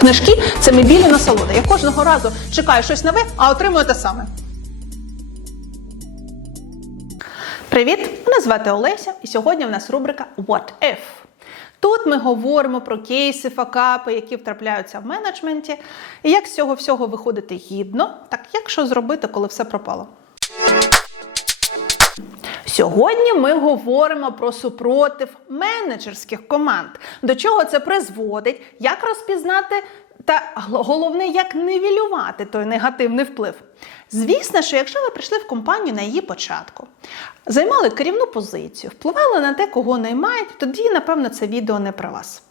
Книжки це мебільна насолода. Я кожного разу чекаю щось нове, а отримую те саме. Привіт! Мене звати Олеся, і сьогодні в нас рубрика What if? Тут ми говоримо про кейси, факапи, які втрапляються в менеджменті, і як з цього всього виходити гідно, так як що зробити, коли все пропало. Сьогодні ми говоримо про супротив менеджерських команд. До чого це призводить, як розпізнати та головне, як нивелювати той негативний вплив. Звісно, що якщо ви прийшли в компанію на її початку, займали керівну позицію, впливали на те, кого наймають, тоді, напевно, це відео не про вас.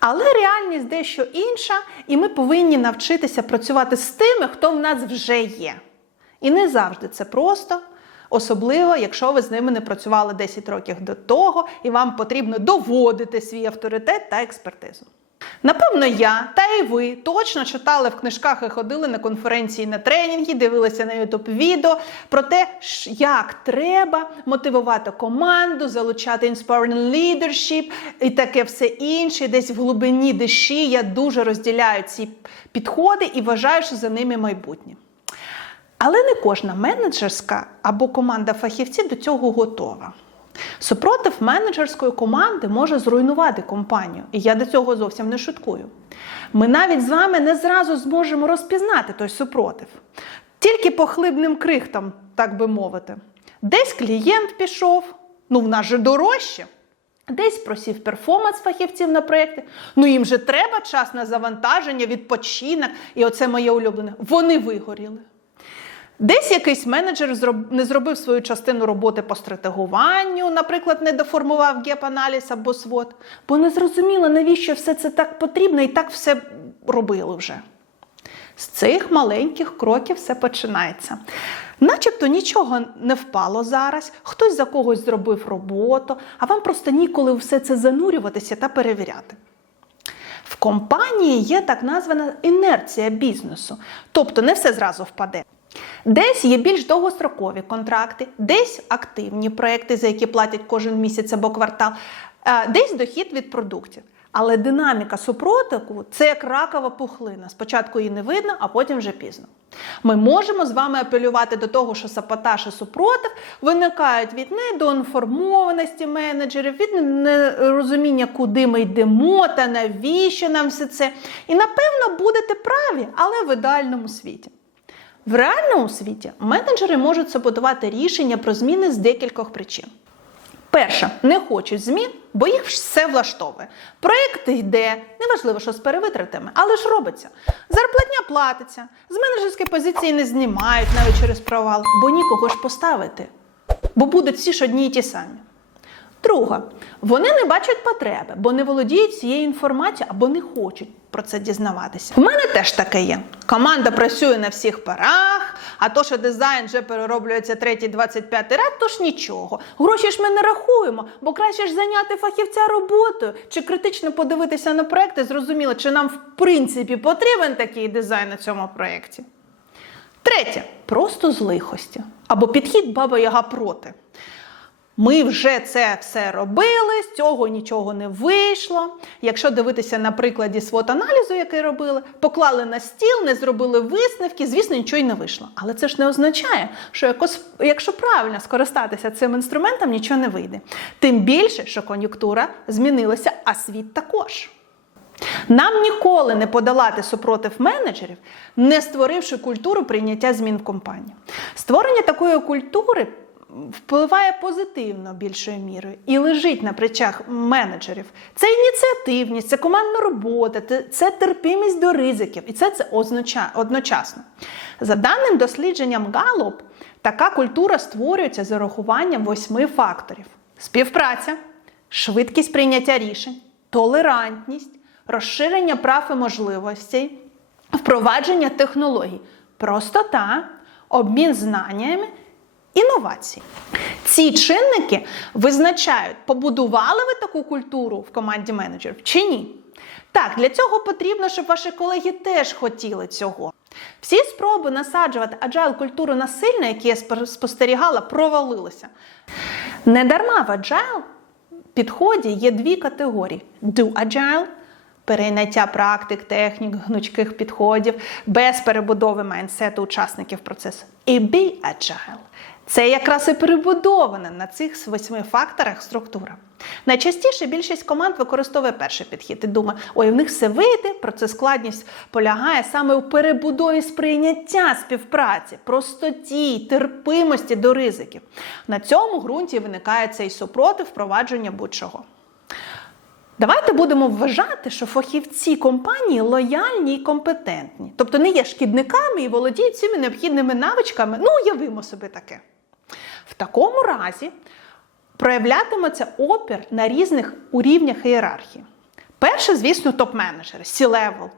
Але реальність дещо інша, і ми повинні навчитися працювати з тими, хто в нас вже є. І не завжди це просто. Особливо, якщо ви з ними не працювали 10 років до того, і вам потрібно доводити свій авторитет та експертизу. Напевно, я та і ви точно читали в книжках і ходили на конференції на тренінги, дивилися на YouTube відео про те, як треба мотивувати команду, залучати inspiring leadership і таке все інше. Десь в глибині душі я дуже розділяю ці підходи і вважаю, що за ними майбутнє. Але не кожна менеджерська або команда фахівців до цього готова. Супротив менеджерської команди може зруйнувати компанію, і я до цього зовсім не шуткую. Ми навіть з вами не зразу зможемо розпізнати той супротив, тільки по хлибним крихтам, так би мовити. Десь клієнт пішов, ну в нас же дорожче. Десь просів перформанс фахівців на проєкти. Ну їм же треба час на завантаження, відпочинок, і оце моє улюблене. Вони вигоріли. Десь якийсь менеджер не зробив свою частину роботи по стратегуванню, наприклад, не доформував геп-аналіз або свод, бо не зрозуміло, навіщо все це так потрібно і так все робили вже. З цих маленьких кроків все починається. Начебто нічого не впало зараз, хтось за когось зробив роботу, а вам просто ніколи все це занурюватися та перевіряти. В компанії є так названа інерція бізнесу, тобто не все зразу впаде. Десь є більш довгострокові контракти, десь активні проекти, за які платять кожен місяць або квартал, е, десь дохід від продуктів. Але динаміка супротиву це як ракова пухлина. Спочатку її не видно, а потім вже пізно. Ми можемо з вами апелювати до того, що саботаж і супротив виникають від недоінформованості менеджерів, від нерозуміння, куди ми йдемо та навіщо нам все це. І напевно будете праві, але в ідеальному світі. В реальному світі менеджери можуть саботувати рішення про зміни з декількох причин. Перше, не хочуть змін, бо їх все влаштовує. Проєкт йде, неважливо, що з перевитратами, але ж робиться. Зарплатня платиться, з менеджерської позиції не знімають навіть через провал, бо нікого ж поставити. Бо будуть всі ж одні й ті самі. Друга, вони не бачать потреби, бо не володіють цією інформацією або не хочуть про це дізнаватися. У мене теж таке є. Команда працює на всіх парах, а то, що дизайн вже перероблюється третій, 25 ряд, то ж нічого. Гроші ж ми не рахуємо, бо краще ж зайняти фахівця роботою чи критично подивитися на проекти, зрозуміло, чи нам в принципі потрібен такий дизайн на цьому проєкті. Третє просто з лихості або підхід баба Яга проти. Ми вже це все робили, з цього нічого не вийшло. Якщо дивитися на прикладі свот-аналізу, який робили, поклали на стіл, не зробили висновки, звісно, нічого й не вийшло. Але це ж не означає, що якщо правильно скористатися цим інструментом, нічого не вийде. Тим більше, що кон'юнктура змінилася, а світ також. Нам ніколи не подолати супротив менеджерів, не створивши культуру прийняття змін в компанії. Створення такої культури впливає позитивно більшою мірою і лежить на плечах менеджерів. Це ініціативність, це командна робота, це- терпимість до ризиків, і це, це одночасно. За даним дослідженням Gallup, така культура створюється з урахуванням восьми факторів: співпраця, швидкість прийняття рішень, толерантність, розширення прав і можливостей, впровадження технологій, простота, обмін знаннями, інновації. Ці чинники визначають, побудували ви таку культуру в команді менеджерів чи ні. Так, для цього потрібно, щоб ваші колеги теж хотіли цього. Всі спроби насаджувати аджайл культуру насильно, які я спостерігала, провалилися. Недарма в аджайл підході є дві категорії: do agile – перейняття практик, технік, гнучких підходів, без перебудови майндсету учасників процесу. І be agile – це якраз і перебудована на цих восьми факторах структура. Найчастіше більшість команд використовує перший підхід і думає, ой, в них все вийде, проте складність полягає саме у перебудові сприйняття співпраці, простоті, терпимості до ризиків. На цьому ґрунті виникає цей супротив впровадження будь-чого. Давайте будемо вважати, що фахівці компанії лояльні і компетентні, тобто не є шкідниками і володіють всіми необхідними навичками. Ну, уявимо собі таке. В такому разі проявлятиметься опір на різних урівнях ієрархії. Перше, звісно, топ-менеджери, C-level.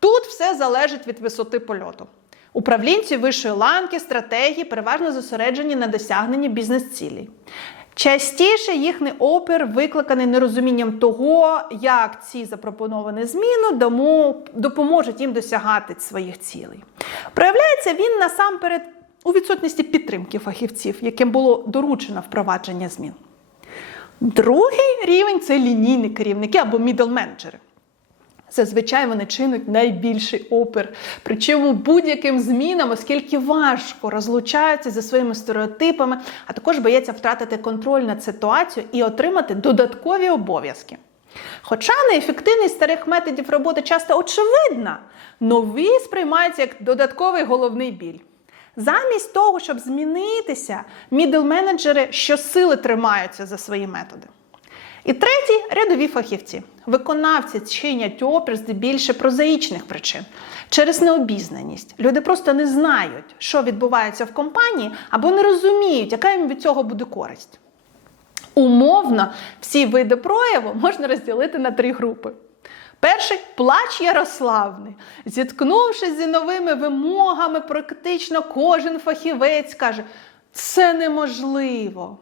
Тут все залежить від висоти польоту. Управлінці вищої ланки, стратегії переважно зосереджені на досягненні бізнес-цілей. Частіше їхній опір викликаний нерозумінням того, як ці запропоновані зміни допоможуть їм досягати своїх цілей. Проявляється він насамперед у відсутності підтримки фахівців, яким було доручено впровадження змін. Другий рівень це лінійні керівники або мідл-менеджери. Зазвичай вони чинять найбільший опір, причому будь-яким змінам, оскільки важко розлучаються зі своїми стереотипами, а також бояться втратити контроль над ситуацією і отримати додаткові обов'язки. Хоча неефективність старих методів роботи часто очевидна, нові сприймаються як додатковий головний біль. Замість того, щоб змінитися, мідл-менеджери щосили тримаються за свої методи. І третій рядові фахівці. Виконавці чинять опір здебільше прозаїчних причин через необізнаність. Люди просто не знають, що відбувається в компанії, або не розуміють, яка їм від цього буде користь. Умовно, всі види прояву можна розділити на три групи. Перший плач Ярославний. Зіткнувшись зі новими вимогами, практично кожен фахівець каже: це неможливо.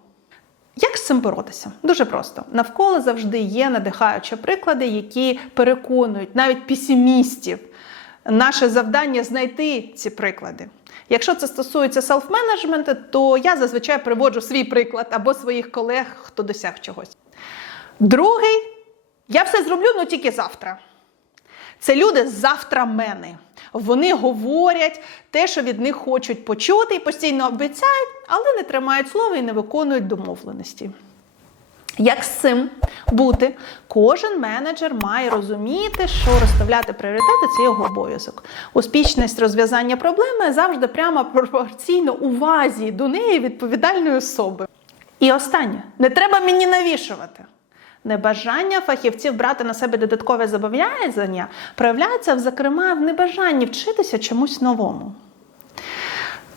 Як з цим боротися? Дуже просто. Навколо завжди є надихаючі приклади, які переконують навіть песимістів. Наше завдання знайти ці приклади. Якщо це стосується селф-менеджменту, то я зазвичай приводжу свій приклад або своїх колег, хто досяг чогось. Другий я все зроблю, ну тільки завтра. Це люди завтра мене. Вони говорять те, що від них хочуть почути, і постійно обіцяють, але не тримають слова і не виконують домовленості. Як з цим бути? Кожен менеджер має розуміти, що розставляти пріоритети це його обов'язок. Успішність розв'язання проблеми завжди прямо пропорційно увазі до неї відповідальної особи. І останнє: не треба мені навішувати. Небажання фахівців брати на себе додаткове зобов'язання проявляється, зокрема, в небажанні вчитися чомусь новому.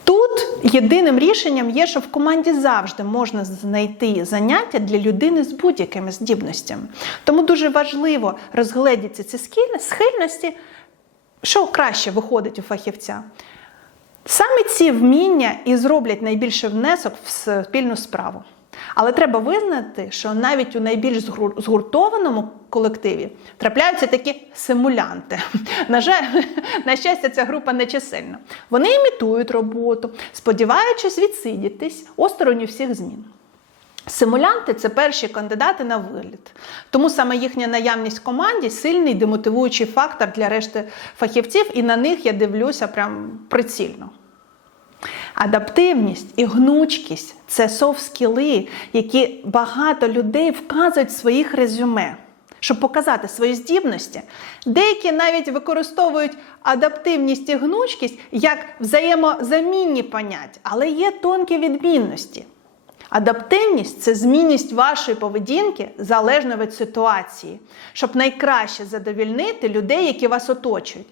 Тут єдиним рішенням є, що в команді завжди можна знайти заняття для людини з будь-якими здібностями. Тому дуже важливо розгледіти ці схильності, що краще виходить у фахівця. Саме ці вміння і зроблять найбільший внесок в спільну справу. Але треба визнати, що навіть у найбільш згуртованому колективі трапляються такі симулянти. На жаль, на щастя, ця група не чисельна. Вони імітують роботу, сподіваючись відсидітись осторонь всіх змін. Симулянти це перші кандидати на виліт. Тому саме їхня наявність в команді сильний демотивуючий фактор для решти фахівців, і на них я дивлюся прям прицільно. Адаптивність і гнучкість це софт-скіли, які багато людей вказують в своїх резюме. щоб показати свої здібності. Деякі навіть використовують адаптивність і гнучкість як взаємозамінні поняття, але є тонкі відмінності. Адаптивність це змінність вашої поведінки залежно від ситуації, щоб найкраще задовільнити людей, які вас оточують.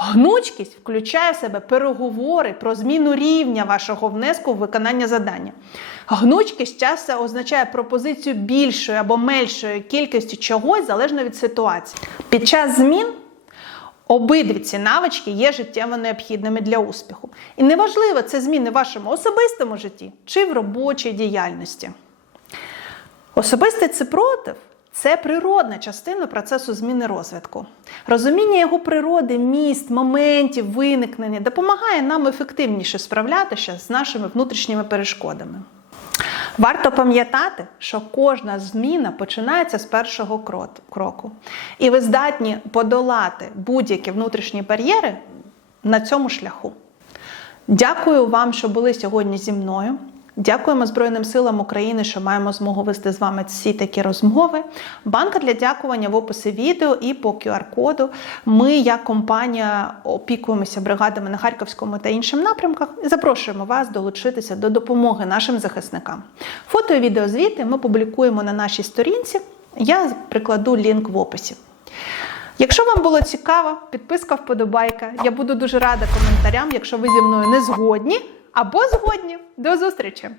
Гнучкість включає в себе переговори про зміну рівня вашого внеску в виконання завдання. Гнучкість часто означає пропозицію більшої або меншої кількості чогось залежно від ситуації. Під час змін Обидві ці навички є життєво необхідними для успіху. І неважливо, це зміни в вашому особистому житті чи в робочій діяльності. Особистий супротив це природна частина процесу зміни розвитку. Розуміння його природи, міст, моментів, виникнення допомагає нам ефективніше справлятися з нашими внутрішніми перешкодами. Варто пам'ятати, що кожна зміна починається з першого кроку, і ви здатні подолати будь-які внутрішні бар'єри на цьому шляху. Дякую вам, що були сьогодні зі мною. Дякуємо Збройним силам України, що маємо змогу вести з вами ці такі розмови. Банка для дякування в описі відео і по QR-коду. Ми, як компанія, опікуємося бригадами на Харківському та іншим напрямках запрошуємо вас долучитися до допомоги нашим захисникам. Фото і відеозвіти ми публікуємо на нашій сторінці. Я прикладу лінк в описі. Якщо вам було цікаво, підписка вподобайка. Я буду дуже рада коментарям, якщо ви зі мною не згодні або згодні. До зустрічі!